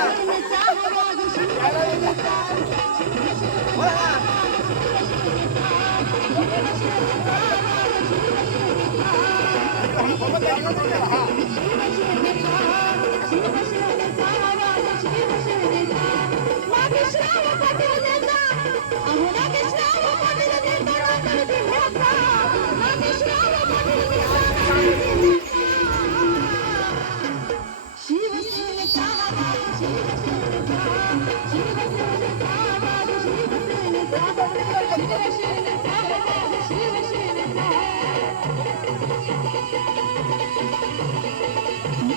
Shri Shri